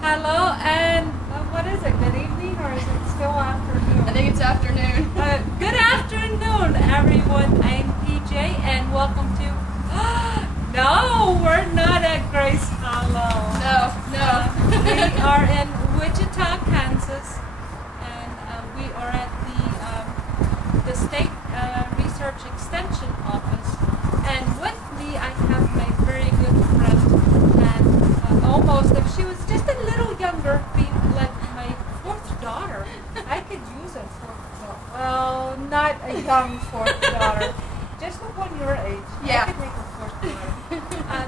Hello, and what is it? Good evening, or is it still afternoon? I think it's afternoon. Good afternoon, everyone. I'm PJ, and welcome to. No, we're not at Grace Hollow. No. We are in Wichita, Kansas, and we are at the State Research Extension Office. And with me, I have my very good friend, and almost, if she was just a little younger, be like my fourth daughter. I could use a fourth daughter. Well, not a young fourth daughter, just the one your age. Yeah. I could make a fourth daughter.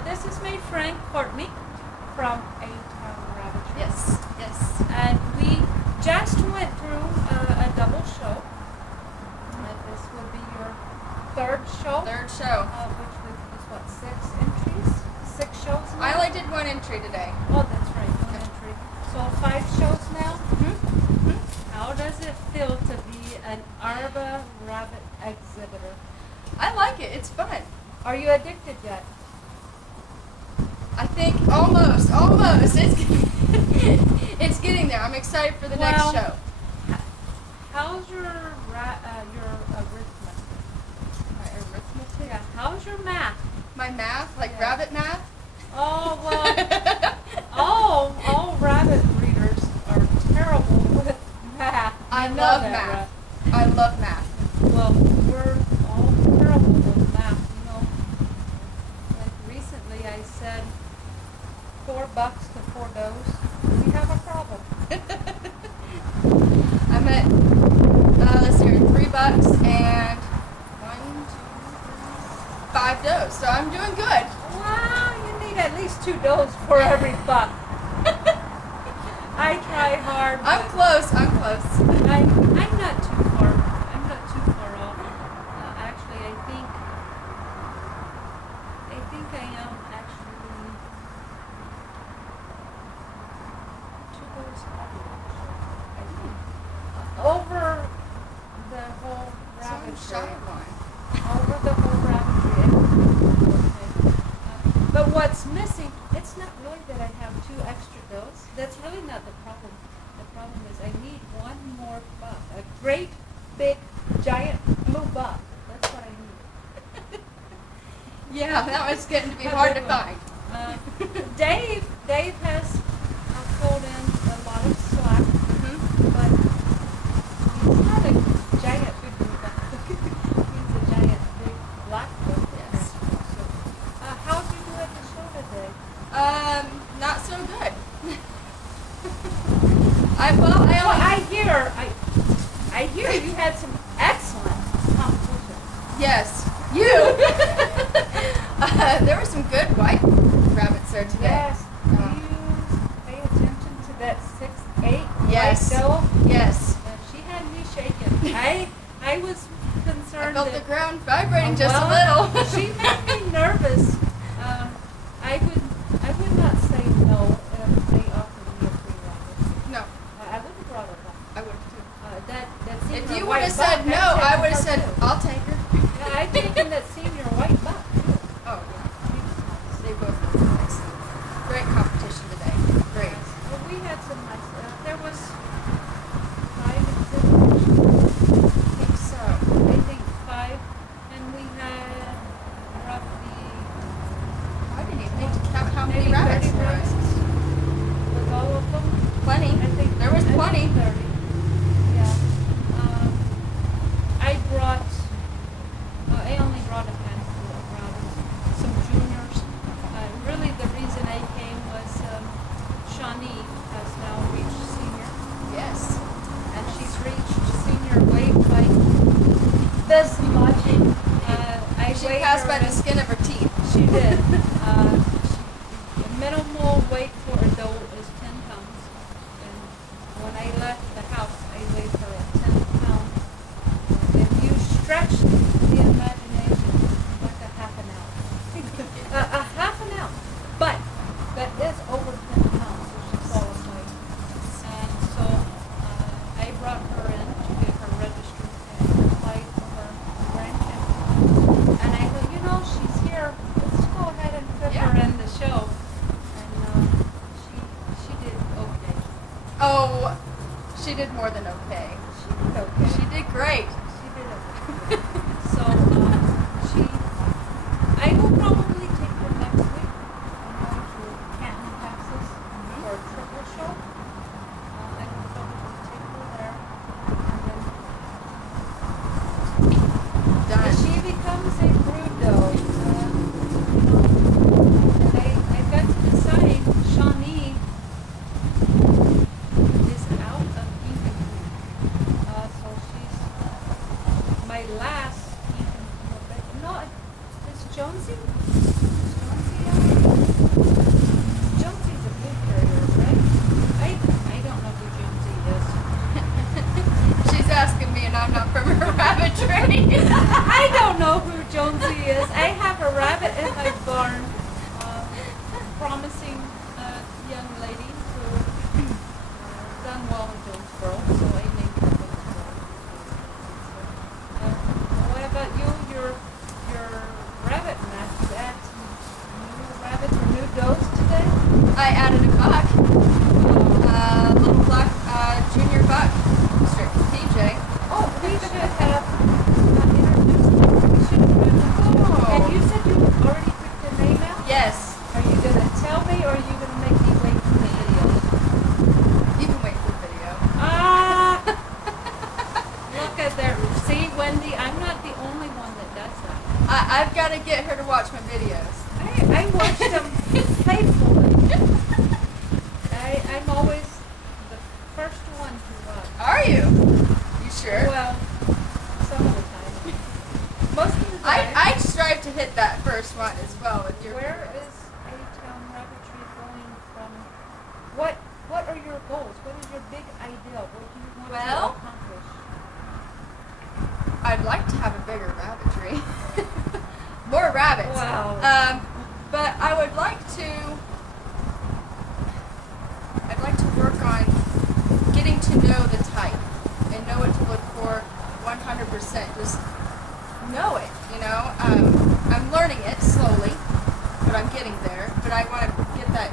This is my friend Courtney from A-Town Rabbitry. Yes. And we just went through a double show. This will be your third show. Third show. Which was what, 6 entries? 6 shows now? I only did one entry today. Oh, that's right, one entry. So 5 shows now? Mm-hmm. How does it feel to be an ARBA rabbit exhibitor? I like it. It's fun. Are you addicted yet? I think almost. It's getting there. I'm excited for the next show. How's your arithmetic? My arithmetic? Yeah. How's your math? My math? Like Yeah. rabbit math? Oh, well, all rabbit breeders are terrible with math. I You know love that, math. right? I love math. Well, we're all terrible with math, you know. Like recently I said $4 to 4 does. We have a problem. I'm at, let's see here, $3 and 5 does. So I'm doing good. Wow, you need at least 2 does for every buck. I try hard. I'm but close. I'm not too far. I'm not too far off. Actually, I think I am actually 2 does off. I think over the whole So I'm rabbit shy of one. over the whole rabbitry. But what's missing, it's not really that I have 2 extra does. That's really not the problem. The problem is I need 1 more buck. A great, big, giant blue buck. That's what I need. Yeah, that was getting to be hard to find. Dave has pulled in a lot of slack, but he's not a giant big blue buck. He's a giant big black buck. Yes. So, how'd you do at the show today? Not so good. I hear you had some excellent competition. Yes, you. There were some good white rabbits there today. Yes. Do you pay attention to that 6'8" Yes. white doe? Yes. She had me shaking. I was concerned I felt that the ground vibrating just a little. she made me nervous. I would not say no if they offered me a free rabbit. No, I would have brought her back. I would have too. That If senior you would white have said buck, no, I'd I take would have her said, too. I'll take her. Yeah, I'd taken that senior white buck too. Oh, yeah. They both were excellent. Great competition today. Great. Well, we had some nice. There was 5 exhibitors. I think so. I think 5, and we had roughly I didn't even think to count how many maybe rabbits 30 there was. rabbits. With all of them, Plenty. I think There was I think plenty. 30. Yeah. I only brought a handful of rabbits. Some juniors. Really, the reason I came was Shawnee has now reached senior. Yes. And she's reached senior weight by this much. She weighed passed her by the in- skin of her teeth. She did. The minimal weight for a doe is 10 pounds. And when I left the house, I weighed her at 10 pounds. If you stretch the imagination, like a half an ounce. A half an ounce. But that is over 10 pounds, so she qualified. And so I brought her in to get her registered and applied for her grand champion. And I thought, she's here. Let's go ahead and put her in the show. And She did more than okay. She did okay. She did great. She did okay. So, I will probably take her next week. I'm going to Canton, Texas for a triple show. I will probably take her there. And then Done. she becomes a brood dog. And I've got to decide, Shawnee is out of Ethan. So she's my last Ethan. No, it's Jonesy? Jonesy's a blue carrier, right? I don't know who Jonesy is. She's asking me and I'm not from her rabbitry. I don't know who Jonesy is. I have a rabbit in my barn. Promising young lady who done well in Jonesboro, so I named her Jonesboro. What about you? Your rabbit nest? You add some new rabbits or new does today? I added a buck. Little black junior buck. Straight from PJ. Oh, we should have introduced him. We should have. And you said you already picked the name out? Yes. Are you going to tell me, or are you going to make me wait for the video? You can wait for the video. Look at there. See, Wendy, I'm not the only one that does that. I've got to get her to watch my videos. I watch them faithfully. I'm always the first one to watch. Are you? You sure? Well, some of the time. Most of the time. I strive to hit that first one as well with your Where videos. is A-Town Rabbitry going from? What are your goals? What is your big ideal? What do you want Well, to accomplish? I'd like to have a bigger rabbitry. More rabbits. Wow. But I would like to work on getting to know the type and know what to look for 100%. Just know it, you know. I'm learning it slowly, but I'm getting there. But I want to get that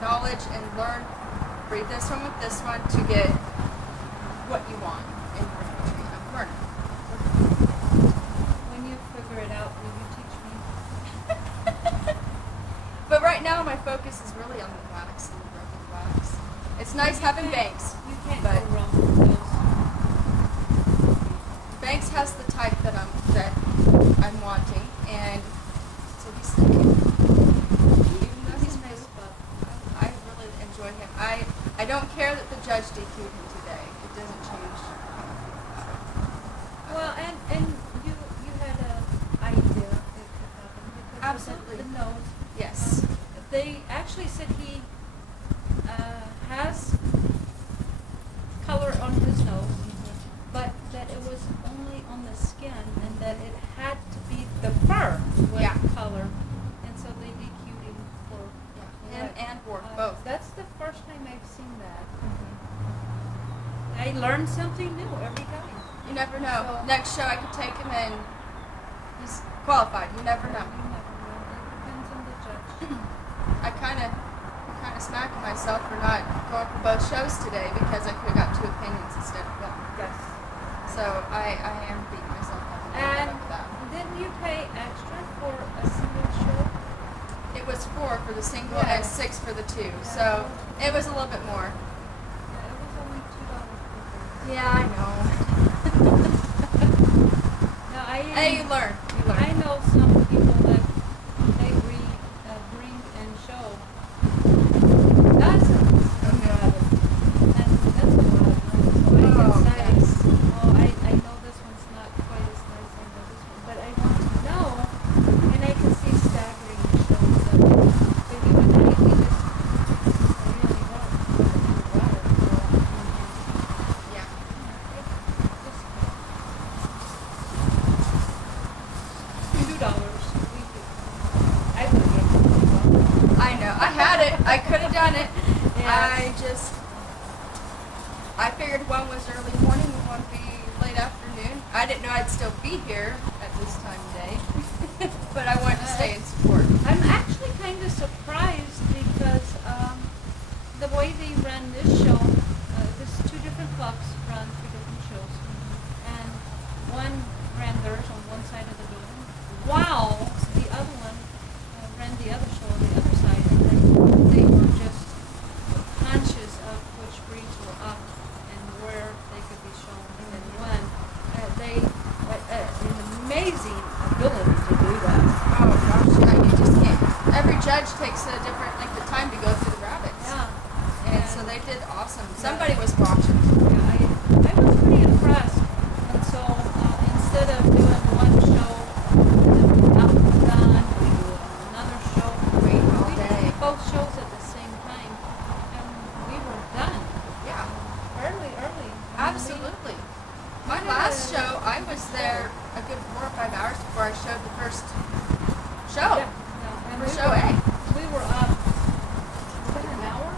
knowledge and learn, breed this one with this one to get what you want in your rabbitry. I'm learning. When you figure it out, will you teach me? But right now my focus is really on the wax and the broken wax. It's nice having Banks. You can't but go wrong with those. Banks has the type that I'm wanting, and so he's sticking. Even though he's nice, but I really enjoy him. I don't care that the judge DQ'd him today. It doesn't change. Well, and you had an idea it could happen because Absolutely. of the nose. Yes. They actually said he has color on his nose, but that it was only on the skin, and that it had to be the fur with Yeah. color, and so they DQ'd him for Him and Borg, both. That's the first time I've seen that. I learn something new every time. You never know. So- Next show I could take him and he's qualified. You never know. You never know. It depends on the judge. I kind of smacked myself for not going for both shows today because I could have got 2 opinions instead of 1. Yes. So I am beating myself up a little bit And over that. didn't you pay extra for a single show? It was 4 for the single Yeah. and 6 for the 2. So it was a little bit more. Yeah, it was only $2 per person. Yeah, I know. No, Hey, you learn. You learn. I know some people that they bring and show dozens of rabbits, and that's a lot of money. So I Oh, can say, yes. oh, I know this one's not quite as nice as this one, but I want to know, and I can see staggering shows that they do, and we just really love rabbits. Yeah. $2. I would have given $2. I know. I had it. I could have done it. Yes. I figured one was early morning and one be late afternoon. I didn't know I'd still be here at this time of day, but I wanted to stay in support. I'm actually kind of surprised because the way they ran this show, there's 2 different clubs, which takes a different length of time to go through the rabbits. Yeah. And so they did awesome. Somebody was watching. Yeah, I was pretty impressed. And so instead of doing one show, out and done, we do another show. Wait all We day. did both shows at the same time, and we were done Yeah, fairly early. absolutely. My last show, I was there a good 4 or 5 hours before I showed the first show. Yeah, yeah. And For we show were, A. we were up. Was it an hour?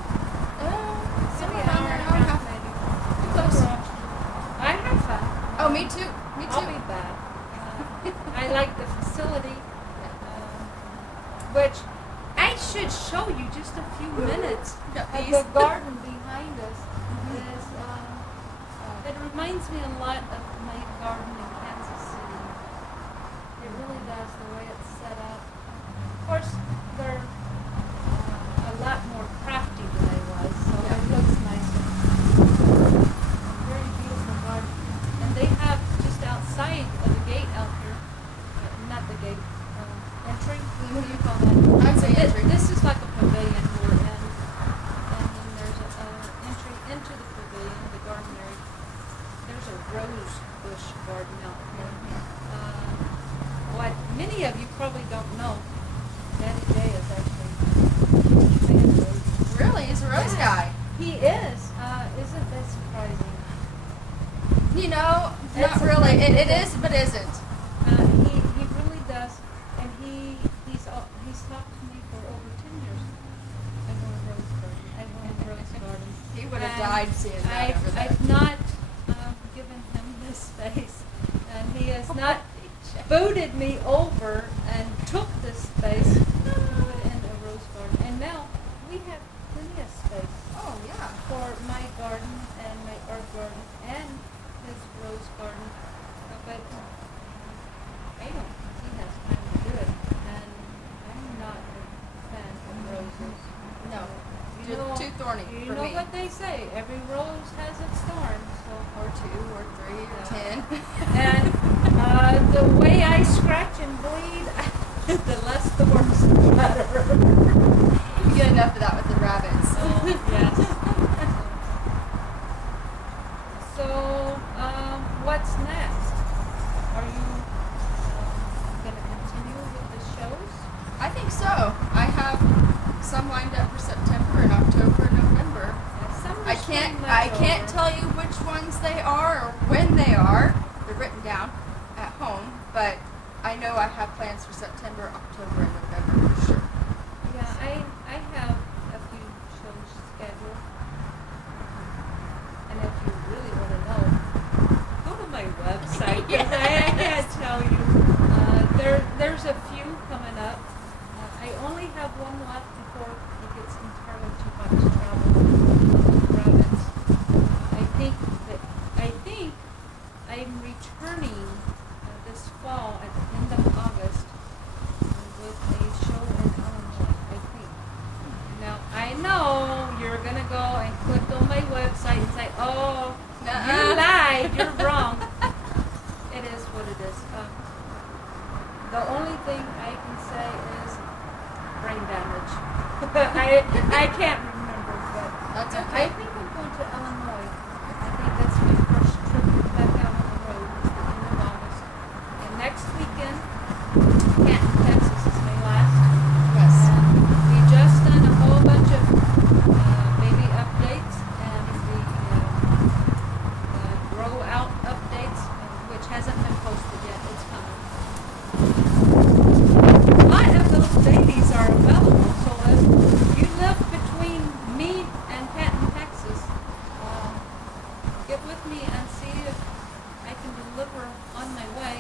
Somewhere Maybe around there, an hour and a half. maybe. Too close. I had fun. Oh, me too. Me I'll too. be back. I like the facility, which I should show you just a few minutes Yeah, of these. the garden behind us. Is it reminds me a lot of my garden in Kansas City. It really does, the way it's set up. Of course, they're a lot more crafty than I was, so it looks nicer. Very beautiful garden. And they have just outside of the gate out here, not the gate, entry, what do you call that? I'd say entry. This is like a pavilion we're in, and then there's an entry into the pavilion, the garden area. There's a rose bush garden out here. What many of you probably don't know, Daddy Day is actually a huge fan of roses. Really? He's a rose guy. He is. Isn't that surprising? You know, It's not really. surprising. It is, but isn't. He really does, and he's talked to me for over 10 years. I want a rose garden. I want a rose garden. He would have And died seeing that over there. I've not given him his space, and he has not booted me over and took this space to put in a rose garden. And now we have plenty of space Oh, yeah. for my garden and my herb garden and his rose garden. But I don't think he has time to do it, and I'm not a fan of roses. No. You know, Too thorny you for know me. what they say, every rose has its thorn, so. Or 2 or 3 or Yeah. 10. And the way I scratch and bleed, the less thorns, the better. You get enough of that with the rabbits. Yes. So, what's next? Are you going to continue with the shows? I think so. I have some lined up for September and October and November. I can't tell you which ones they are or when they are. They're written down at home, but I know I have plans for September, October, and November for sure. Yeah, I have a few shows scheduled. And if you really want to know, go to my website. 'Cause I can't tell you. There's a few coming up. I only have one left before it gets entirely too hot to travel with rabbits. I think I'm returning this fall at the end of August with a show in Illinois, I think. Now, I know you're going to go and click on my website and say, oh, you lied, you're wrong. It is what it is. The only thing I can say is brain damage. I can't remember, but That's I okay. think I'm going to Illinois. I think that's my first trip back out on the road. It's the end of August. And next weekend, Canton, Texas is my last. Yes. We just done a whole bunch of baby updates and the grow out updates, which hasn't been posted yet. It's coming. A lot of those babies are available, so if you live between me and Canton, Texas, get with me and see if I can deliver on my way.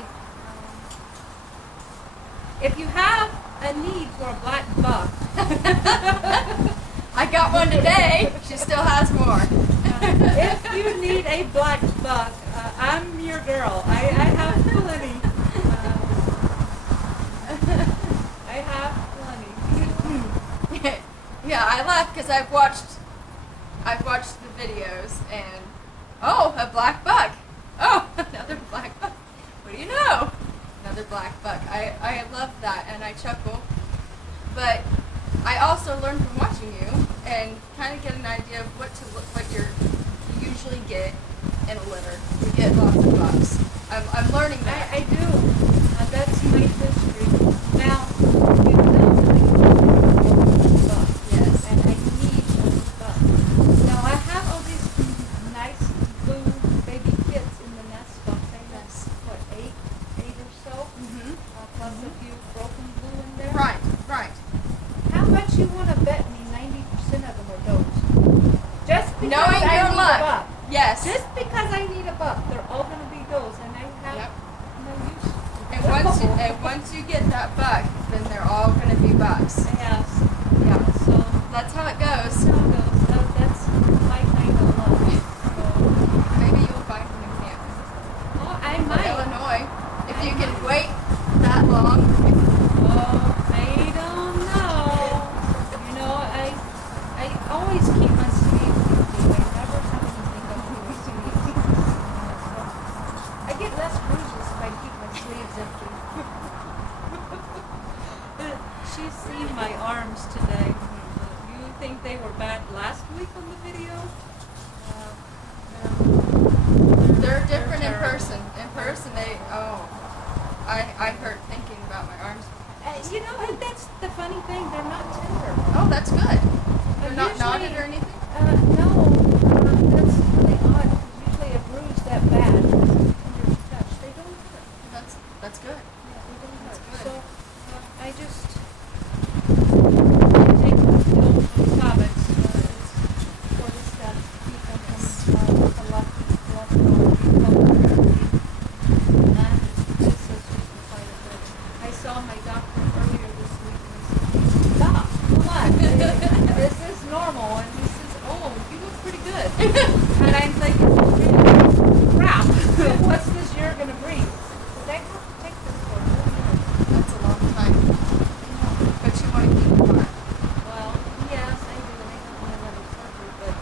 If you have a need for a black buck, I got one today. She still has more. if you need a black buck, I'm your girl. I have plenty. I have plenty. Yeah, I laugh because I've watched the videos and a black buck. Oh, another black buck. What do you know? Another black buck. I love that and I chuckle. But I also learned from watching you and kind of get an idea of what you usually get in a litter. You get lots of bucks. I'm learning that. I do. That's my history. Now, you know that I need bucks. Yes. And I need those bucks. Now, I have all these nice blue baby kits in the nest box. I have, what, eight or so? Mm-hmm. Plus a few broken blue in there. Right, right. How much you want to bet me 90% of them are those? Just because Knowing I your need luck. a buck. Yes. Just because I need a buck, they're all going to be those, and I have Yep. no use. And once you get that buck, then they're all going to be bucks. Yes. Yeah. So That's how it goes. that's how it goes. That's my kind of love. So, Maybe you'll find them in camp. oh, I In might. Illinois. If I you can might. wait that long. Oh, I don't know. You know, I always keep my sleeves empty. I never have anything under my sleeves. So, I get less bruises if I keep my sleeves empty. She's seen my arms today. You think they were bad last week on the video? They're different in terrible. person. In person, I hurt thinking about my arms. You know, and that's the funny thing. They're not tender. Oh, that's good. They're not Usually- knotted or anything? No, that's really odd. 'Cause usually a bruise that bad is tender to touch. They don't hurt. That's good. Yeah, they don't That's hurt. good. So I just take the old comics. It's for the stuff to keep them from the lucky and this is just quite a bit. I saw my doctor earlier this week and I said, "Doc, come on, this is normal." And he says, "Oh, you look pretty good." And I'm thinking, crap, what's this year gonna bring? But I have to take this for a whole year. That's a long time. But you want to keep them on. Well, yes, I do. And I don't want another surgery, but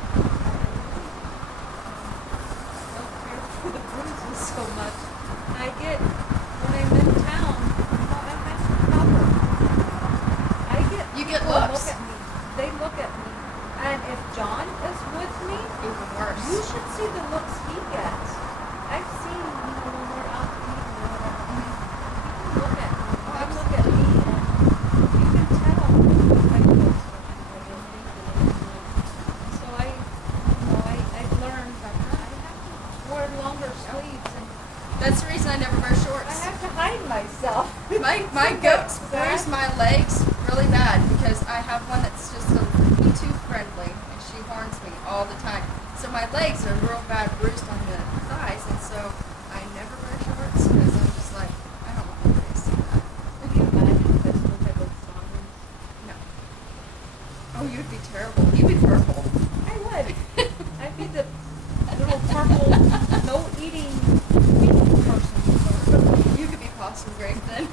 I don't care for the bruises so much. I get, when I'm in town, I have to cover. I get You get people looks. look at me. They look at me. And if John is with me, Even worse. you should see the looks he gets. I've seen, when we're out eating or whatever, people look at me. They look at me, and you can tell my looks when I'm really thinking. So I've learned that I have to wear longer sleeves, and That's the reason I never wear I shorts. have to hide myself. My goats bruise my legs really bad because I have one that's just a little too friendly and she horns me all the time. So my legs are real bad bruised on the thighs, and so I never wear shorts because I'm just like, I don't want anybody to see that. Can you imagine if I still had those songs? No. Oh, you'd be terrible. You'd be purple. I would. I'd be the little purple, no-eating weak person. You could be possum grape then.